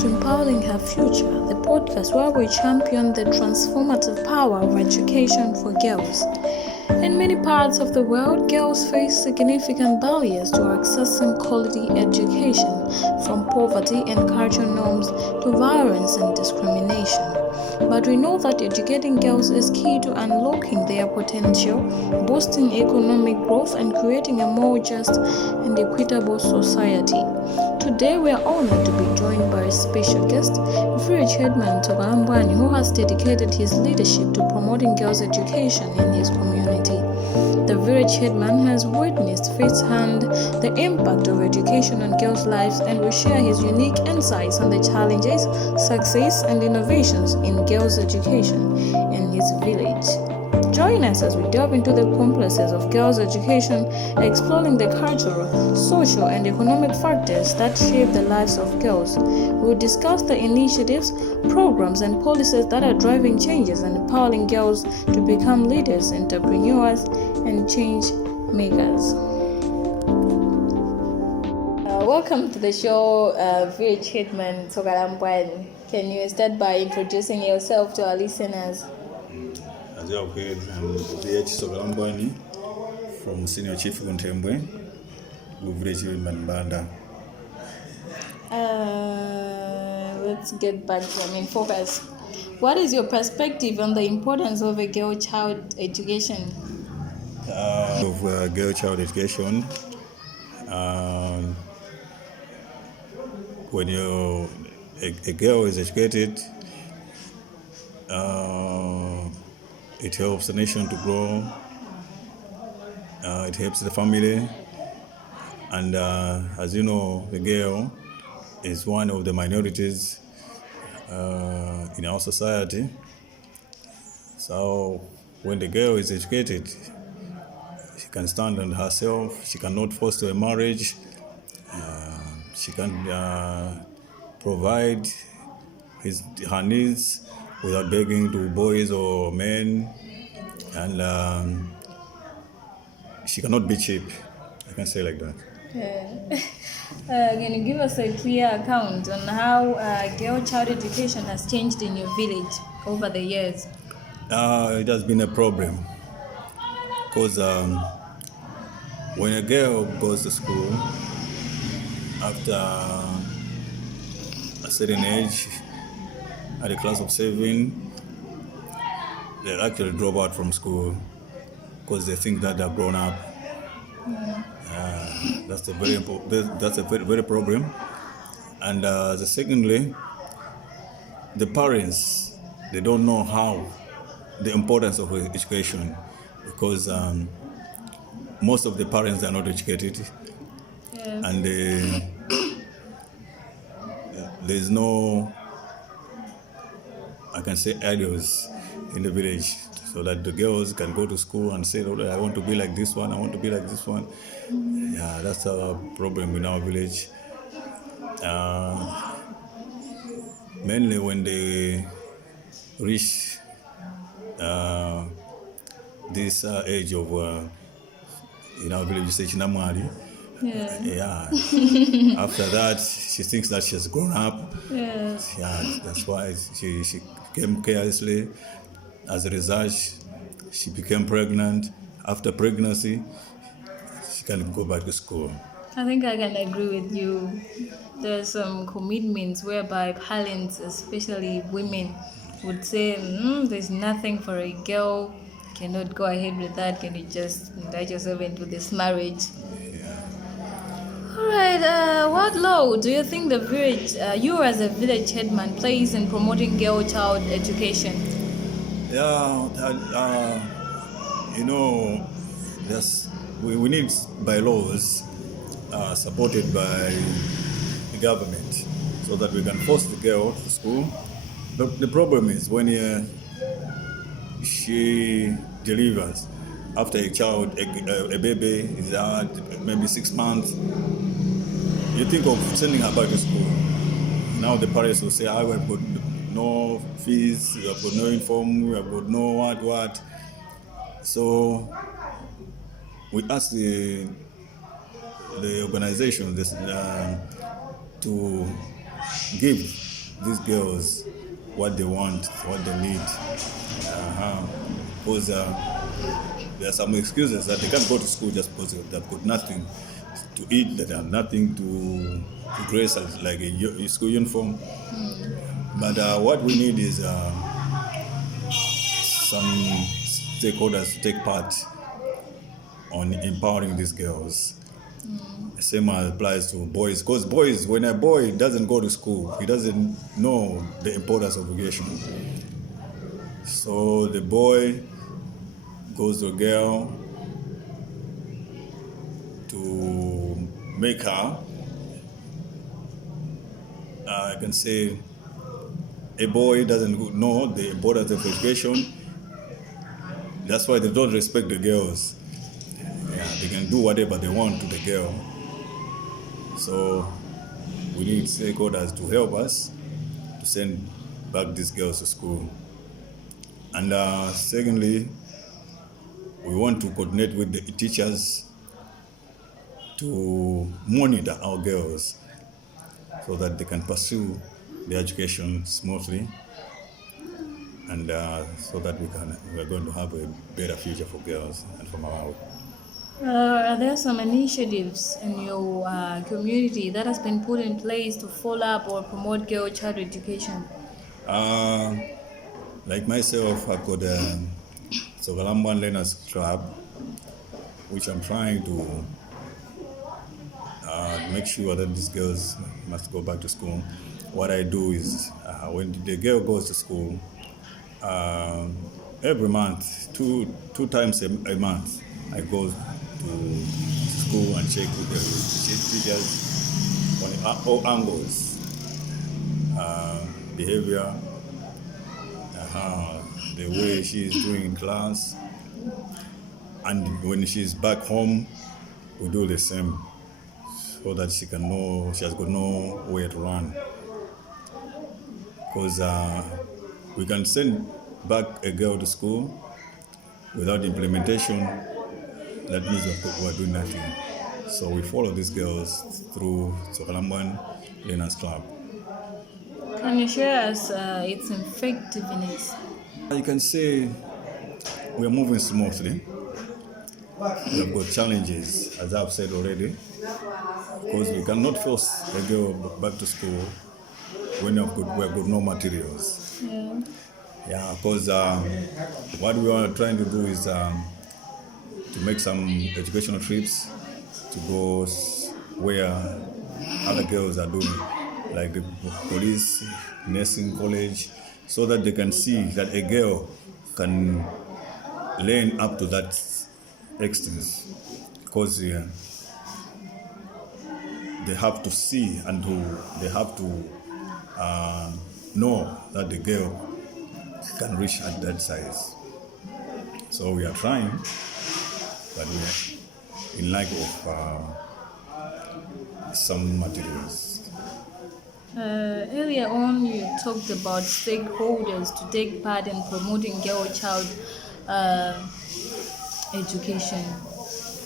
to Empowering Her Future, the podcast where we champion the transformative power of education for girls. In many parts of the world, girls face significant barriers to accessing quality education, from poverty and cultural norms to violence and discrimination. But we know that educating girls is key to unlocking their potential, boosting economic growth, and creating a more just and equitable society. Today, we are honored to be joined by a special guest, Village Headman Togalambwani, who has dedicated his leadership to promoting girls' education in his community. The Village Headman has witnessed firsthand the impact of education on girls' lives and will share his unique insights on the challenges, success, and innovations in girls' education in his village. Join us as we delve into the complexities of girls' education, exploring the cultural, social, and economic factors that shape the lives of girls. We'll discuss the initiatives, programs, and policies that are driving changes and empowering girls to become leaders, entrepreneurs, and change makers. Welcome to the show, Village Headman Togalambwani. Can you start by introducing yourself to our listeners? Okay, I'm VH Togalambwani from Senior Chief Kuntembwe, Village Headman Banda. Let's get back to focus. What is your perspective on the importance of a girl-child education? Girl-child education, when a girl is educated, it helps the nation to grow, it helps the family, and as you know, the girl is one of the minorities in our society. So when the girl is educated, she can stand on herself, she cannot foster a marriage, she can provide her needs without begging to boys or men, and she cannot be cheap. I can say like that. Can you give us a clear account on how girl-child education has changed in your village over the years? It has been a problem because when a girl goes to school after a certain age, at the class of 7, they actually drop out from school because they think that they're grown up. That's a very problem. And secondly, the parents, they don't know how the importance of education, because most of the parents are not educated, and there's no, I can say, ideals in the village, so that the girls can go to school and say, oh, I want to be like this one, I want to be like this one. Yeah, that's a problem in our village. Mainly when they reach this age of, in our village, say Chinamwali. Yeah. After that, she thinks that she's grown up. Yeah, that's why she came carelessly. As a result, she became pregnant. After pregnancy, she can't go back to school. I think I can agree with you. There are some commitments whereby parents, especially women, would say, there's nothing for a girl, cannot go ahead with that, can you just invite yourself into this marriage? Alright, what role do you think the village, you as a village headman, plays in promoting girl-child education? We need bylaws supported by the government so that we can force the girl to school. But the problem is when she delivers, after a child, a baby is out, maybe 6 months, you think of sending her back to school. Now the parents will say, we've got no fees, we have got no uniform, we have got no what. So we ask the organization to give these girls what they want, what they need. Because there are some excuses that they can't go to school just because they've got nothing to eat, that have nothing to grace as like a school uniform. But what we need is some stakeholders to take part on empowering these girls. The same applies to boys, because boys, when a boy doesn't go to school, he doesn't know the importance of education. So the boy goes to a girl to make her, I can say, a boy doesn't know the importance of education. That's why they don't respect the girls. Yeah, they can do whatever they want to the girl. So we need stakeholders to help us to send back these girls to school. And secondly, we want to coordinate with the teachers to monitor our girls so that they can pursue their education smoothly, and so that we're going to have a better future for girls and for our. Are there some initiatives in your community that has been put in place to follow up or promote girl child education? Like myself, I've got a Sogalamban Learners Club, which I'm trying to make sure that these girls must go back to school. What I do is when the girl goes to school, every month, two times a month, I go to school and check with the teachers on all angles, behavior, the way she is doing in class, and when she's back home, we do the same, so that she has got nowhere to run. Because we can send back a girl to school without implementation. That means we're doing nothing. So we follow these girls through Sogalamban Learners Club. Can you share us its effectiveness? You can say we are moving smoothly. We have got challenges, as I've said already, because we cannot force a girl back to school when we have got no materials. Yeah, because what we are trying to do is to make some educational trips to go where other girls are doing, like the police, nursing college, so that they can see that a girl can learn up to that extent. Because they have to see and they have to know that the girl can reach at that size. So we are trying, but we are in lack of some materials. Earlier on, you talked about stakeholders to take part in promoting girl-child education.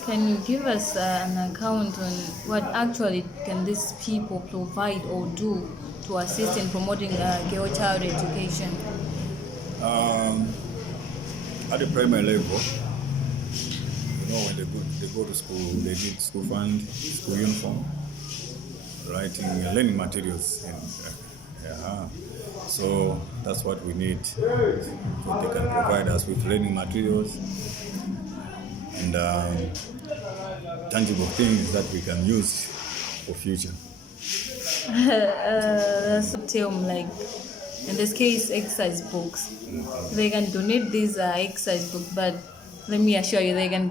Can you give us an account on what actually can these people provide or do to assist in promoting girl-child education? At the primary level, when they go to school, they need school fund, school uniform, writing, learning materials. So that's what we need. So they can provide us with learning materials and tangible things that we can use for future. That's a term, like in this case, exercise books. They can donate these exercise books, but let me assure you, they can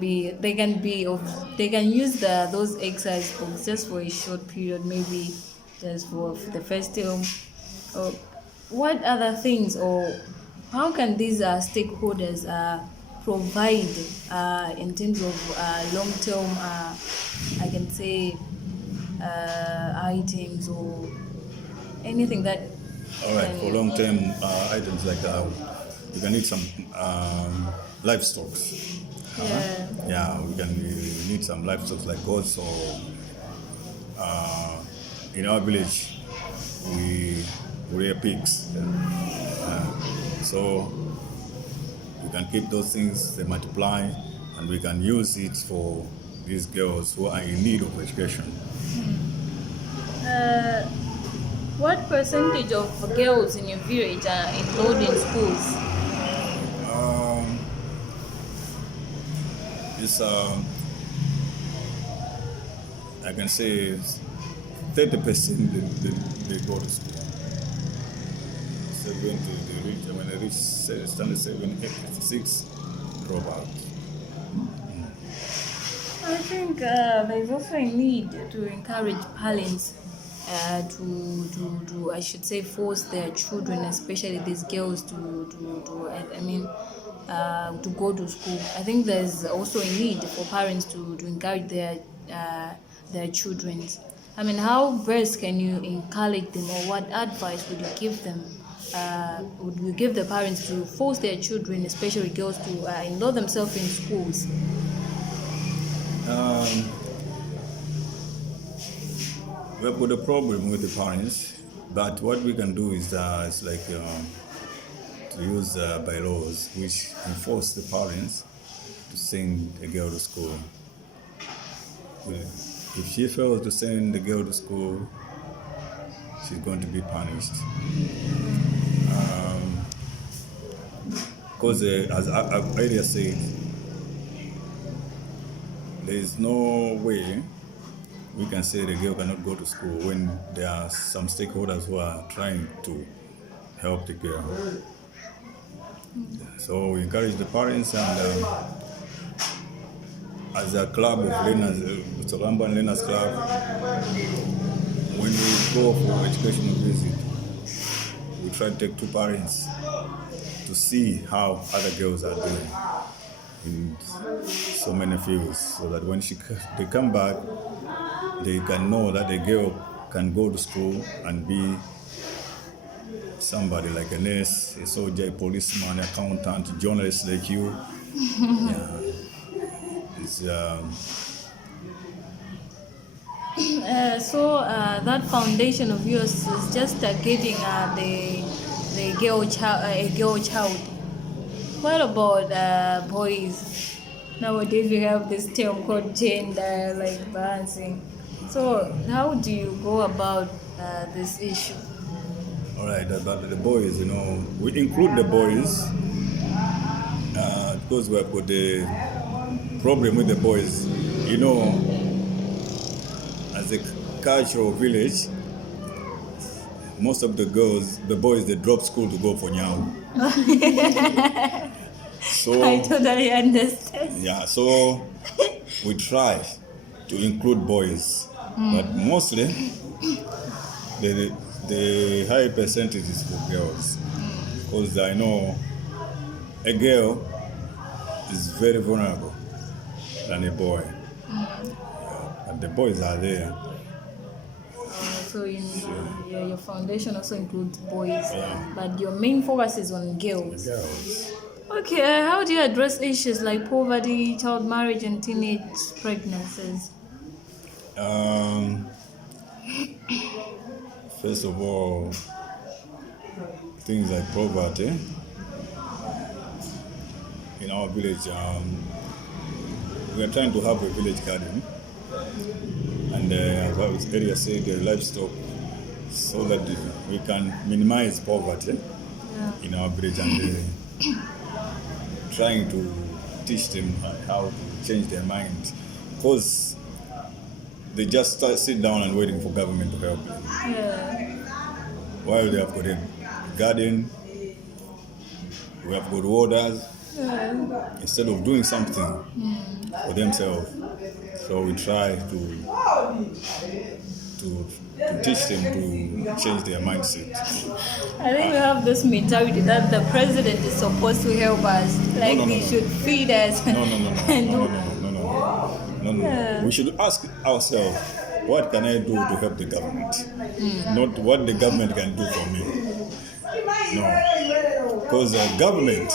use those exercise books just for a short period, maybe just for the first term. Or what other things, or how can these stakeholders provide in terms of long-term, I can say, items or anything that. All right, for long-term items like that, you can need some livestock. Yeah, we need some livestock like goats, or in our village we rear pigs. So we can keep those things, they multiply, and we can use it for these girls who are in need of education. What percentage of girls in your village are enrolled in schools? It's I can say 30% they go to school. 70 they reach, when they reach standard 7, 8, 6, drop out. I think there's also a need to encourage parents to I should say force their children, especially these girls, to go to school. I think there's also a need for parents to encourage their children. I mean, how best can you encourage them, or what advice would you give them? Would you give the parents to force their children, especially girls, to enroll themselves in schools? We've got a problem with the parents, but what we can do is to use bylaws which enforce the parents to send a girl to school. If she fails to send the girl to school, she's going to be punished. Because as I earlier said, there is no way we can say the girl cannot go to school when there are some stakeholders who are trying to help the girl. So we encourage the parents, and as a club of learners, Solamban Learners Club, when we go for educational visit, we try to take two parents to see how other girls are doing in so many fields, so that when they come back, they can know that the girl can go to school and be somebody like a nurse, a soldier, a policeman, accountant, journalist like you. Yeah. So that foundation of yours is just getting the girl child. What about boys? Nowadays we have this term called gender, like balancing. So how do you go about this issue? All right, about the boys, we include the boys because we have got the problem with the boys. As a cultural village, most of the boys, they drop school to go for nyao. So I totally understand. Yeah, so we try to include boys, but mostly the high percentage is for girls, because I know a girl is very vulnerable than a boy. And the boys are there. So your foundation also includes boys, but your main focus is on girls. Okay, how do you address issues like poverty, child marriage, and teenage pregnancies? First of all, things like poverty in our village, we are trying to have a village garden, and as I was earlier saying, the livestock, so that we can minimize poverty in our village, and trying to teach them how to change their mind, because they just sit down and waiting for government to help them. While they have got a garden, we have got waters, instead of doing something for themselves. So we try to teach them to change their mindset. I think we have this mentality that the president is supposed to help us, like he should feed us. No. We should ask ourselves, what can I do to help the government? Not what the government can do for me. No, because the government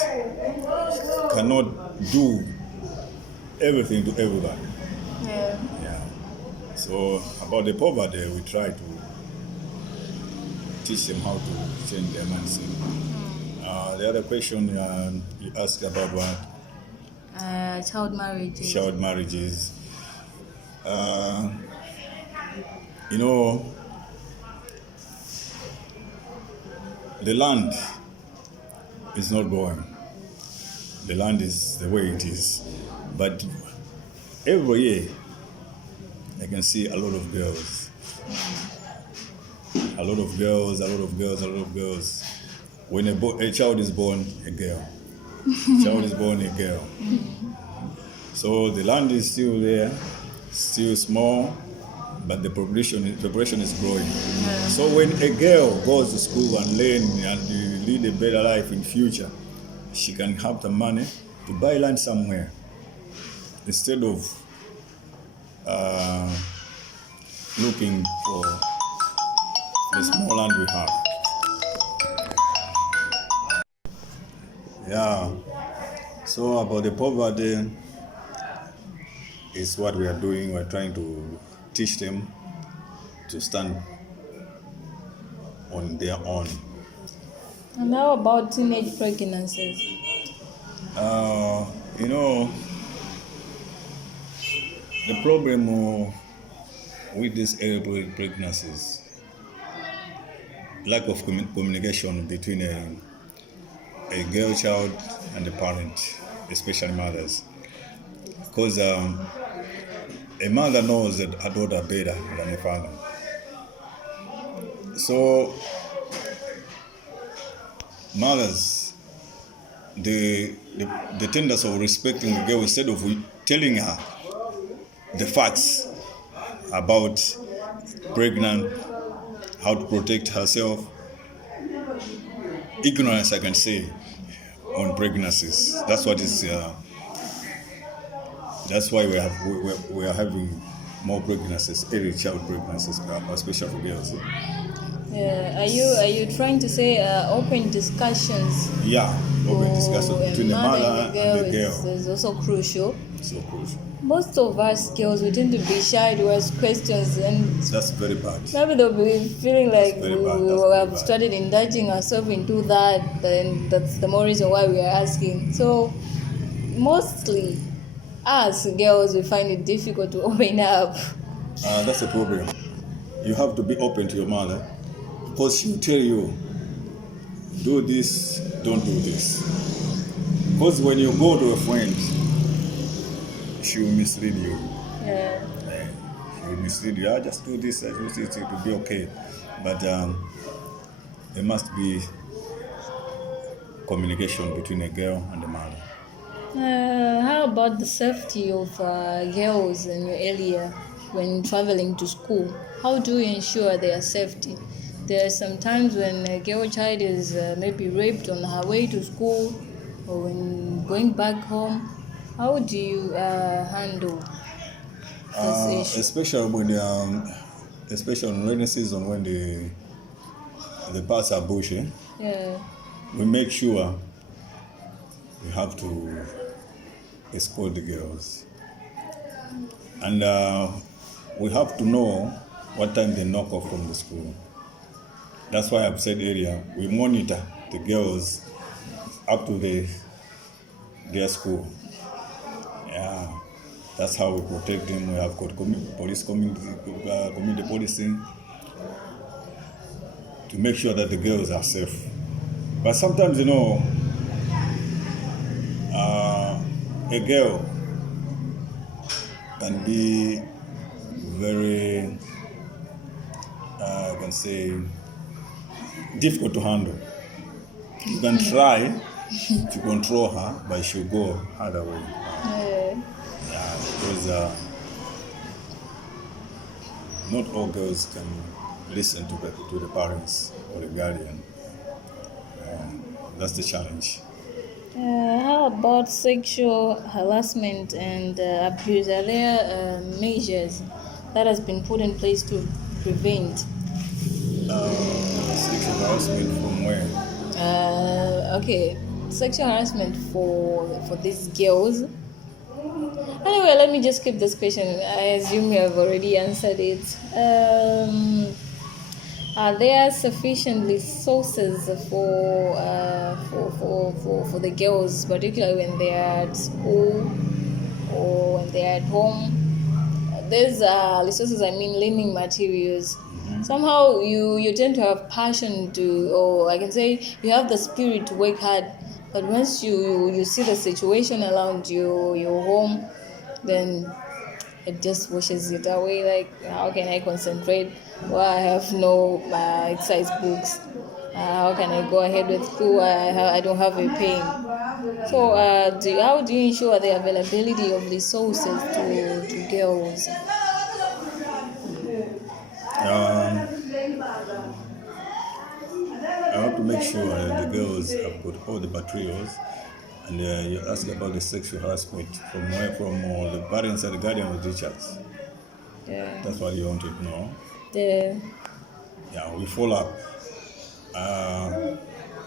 cannot do everything to everybody. So about the poverty, we try to teach them how to change their mindset. The other question you asked about what? Child marriages. Child marriages. You know, the land is not going. The land is the way it is. But every year, I can see a lot of girls. A lot of girls. When a child is born, a girl. Child is born, a girl. So the land is still there, still small, but the population is growing. So when a girl goes to school and learn and lead a better life in future, she can have the money to buy land somewhere instead of looking for the small land we have. Yeah. So about the poverty is what we are doing. We're trying to teach them to stand on their own. And how about teenage pregnancies? You know, the problem with these early pregnancies, lack of communication between a girl child and the parent, especially mothers. Because a mother knows that her daughter better than a father. So mothers, the tendency of respecting the girl instead of telling her the facts about pregnant, how to protect herself, ignorance, I can say, on pregnancies. That's what is. That's why we are having more pregnancies, early child pregnancies, especially for girls. Yeah. Are you trying to say open discussions? Yeah, open discussions between the mother and the girl is also crucial. So crucial. Most of us girls, we tend to be shy to ask questions, and that's very bad. Maybe they'll be feeling like we have started indulging ourselves into that, then that's the more reason why we are asking. So mostly us girls, we find it difficult to open up. That's the problem. You have to be open to your mother, because she'll tell you, do this, don't do this. Because when you go to a friend, she will mislead you. Yeah. She will mislead you. I just do this, I do this, it will be okay. But there must be communication between a girl and the mother. How about the safety of girls in your area when traveling to school? How do you ensure their safety? There are some times when a girl child is maybe raped on her way to school or when going back home. How do you handle this issue? Especially when especially in rainy season when the paths are bushy. Yeah. We make sure we have to escort the girls, and we have to know what time they knock off from the school. That's why I've said earlier, we monitor the girls up to their school. Yeah, that's how we protect them. We have got community policing to make sure that the girls are safe. But sometimes, a girl can be very, I can say, difficult to handle. You can try to control her, but she'll go other way. Yeah, because not all girls can listen to the parents or the guardian. That's the challenge. How about sexual harassment and abuse? Are there measures that has been put in place to prevent? Sexual harassment from where? Okay, sexual harassment for these girls. Anyway, let me just skip this question. I assume you have already answered it. Are there sufficiently sources for the girls, particularly when they are at school or when they are at home? There's resources, learning materials. Somehow you tend to have passion to, or I can say you have the spirit to work hard, but once you see the situation around you, your home, then it just washes it away. Like, how can I concentrate? Well, I have no exercise books. How can I go ahead with school? I don't have a pay. So, how do you ensure the availability of resources to girls? I have to make sure the girls have got all the materials. And you asked about the sexual harassment from the parents and the guardian of the teachers. Yeah. That's what you wanted to know. Yeah. We follow up.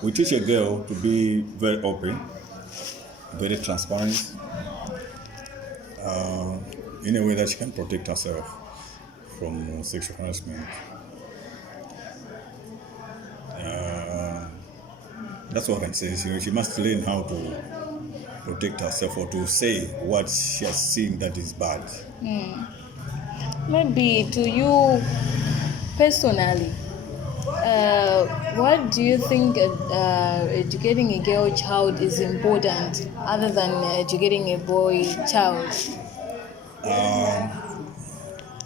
We teach a girl to be very open, very transparent, in a way that she can protect herself from sexual harassment. That's what I can say. She must learn how to protect herself or to say what she has seen that is bad. Maybe to you personally, what do you think educating a girl child is important other than educating a boy child?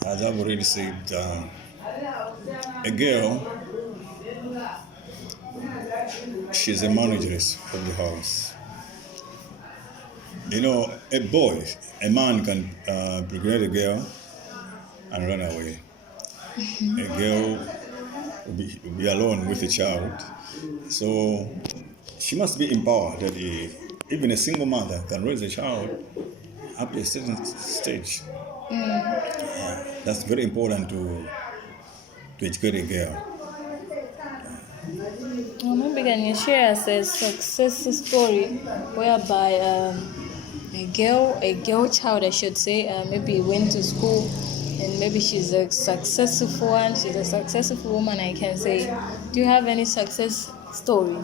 As I've already said, a girl, she's a manageress of the house. A boy, a man can pregnate a girl and run away. A girl will be alone with a child. So she must be empowered that even a single mother can raise a child up to a certain stage. That's very important to educate a girl. Maybe can you share us a success story whereby a girl child, I should say, maybe went to school and maybe she's a successful one, she's a successful woman, I can say. Do you have any success story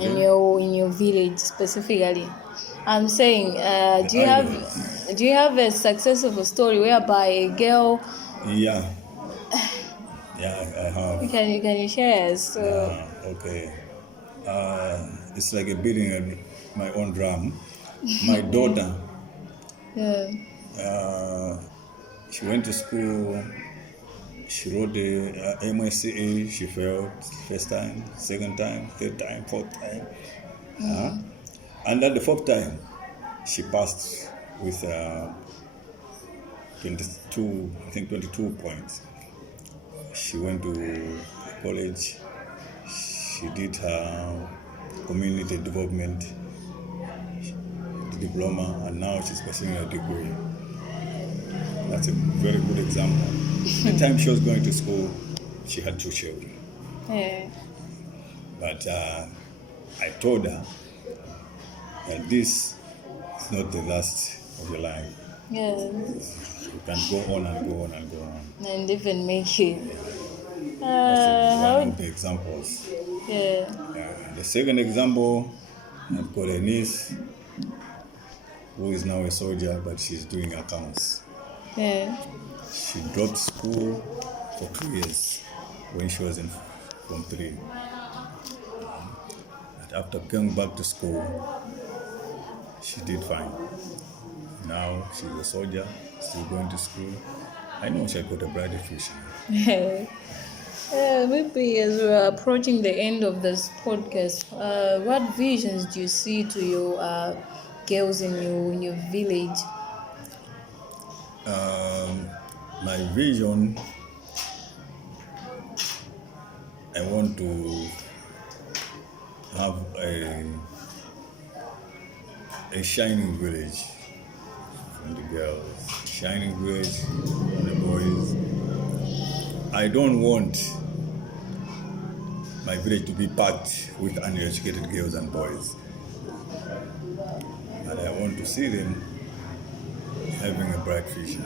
in your village specifically? I'm saying, do you have a successful story whereby a girl? Yeah, I have. Can you share us? Okay. It's like a beating on my own drum. My daughter, she went to school. She wrote the MSCA. She failed first time, second time, third time, fourth time. And at the fourth time, she passed with 22 points. She went to college. She did her community development diploma, and now she's pursuing a degree. That's a very good example. The time she was going to school, she had 2 children. Yeah. But I told her that this is not the last of your life. Yeah. You can go on and go on and go on. And even make it. That's one of the examples. Yeah. The second example, I've got a niece who is now a soldier, but she's doing accounts. Yeah. She dropped school for 2 years when she was in Form 3. But after going back to school, she did fine. Now she's a soldier, still going to school. I know she's got a brighter future. Maybe as we're approaching the end of this podcast, what visions do you see to your girls in your village? My vision, I want to have a shining village from the girls, shining village from the boys. I don't want my village to be packed with uneducated girls and boys. And I want to see them having a bright future.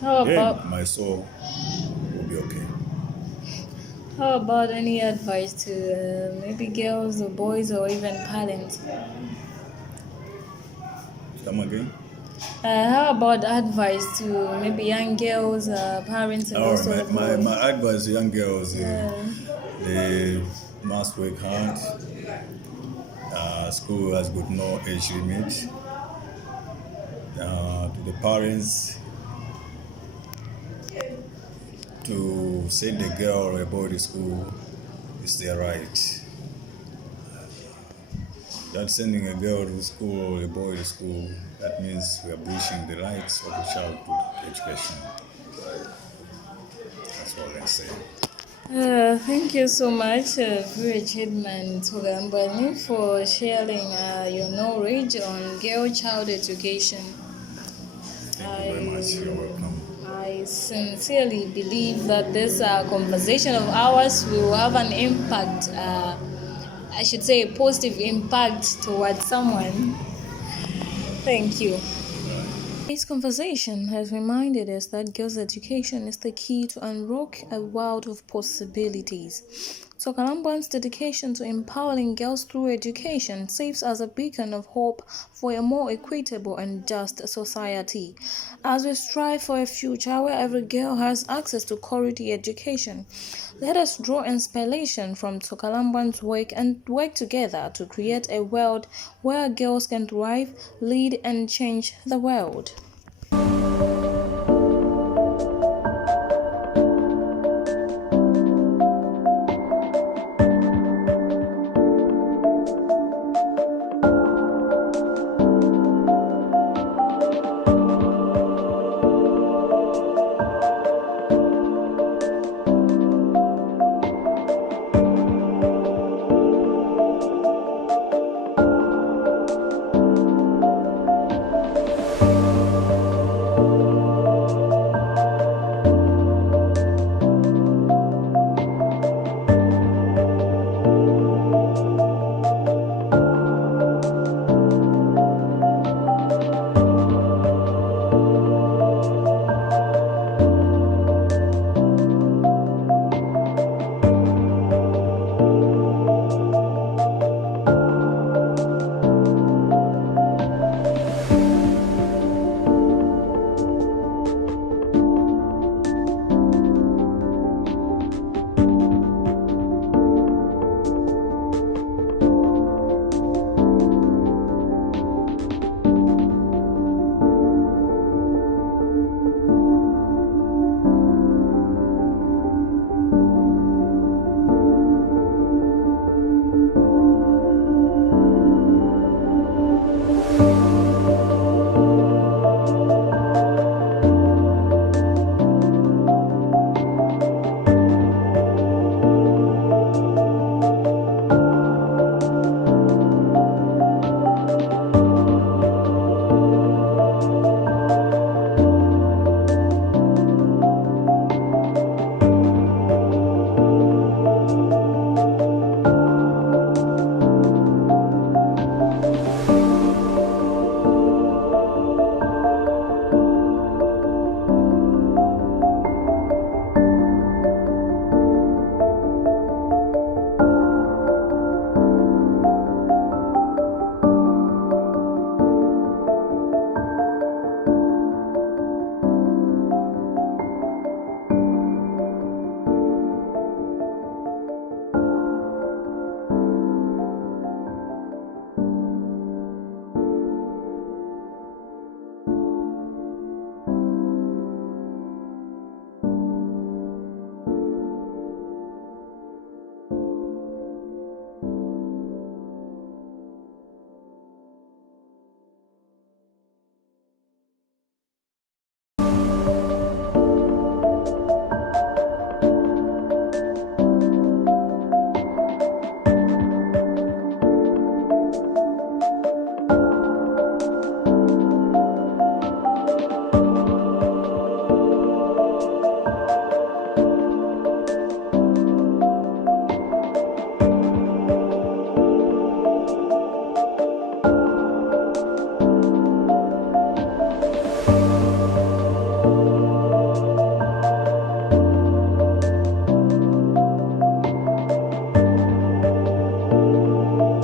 How then about my soul will be okay. any advice to maybe girls or boys or even parents? Come again? How about advice to maybe young girls, parents, and All also the right, boys? my advice to young girls, Uh, they must work hard. School has got no age limit. To the parents, to send a girl or a boy to school is their right. That sending a girl to school or a boy to school, that means we are breaching the rights of a child to education. That's all I say. Thank you so much, Village Headman Togambani, for sharing your knowledge on girl child education. Thank you very much. You're welcome. I sincerely believe that this conversation of ours will have an impact, I should say a positive impact towards someone. Thank you. Today's conversation has reminded us that girls' education is the key to unlock a world of possibilities. Tokalamban's dedication to empowering girls through education serves as a beacon of hope for a more equitable and just society. As we strive for a future where every girl has access to quality education, let us draw inspiration from Tokalamban's work and work together to create a world where girls can thrive, lead, and change the world.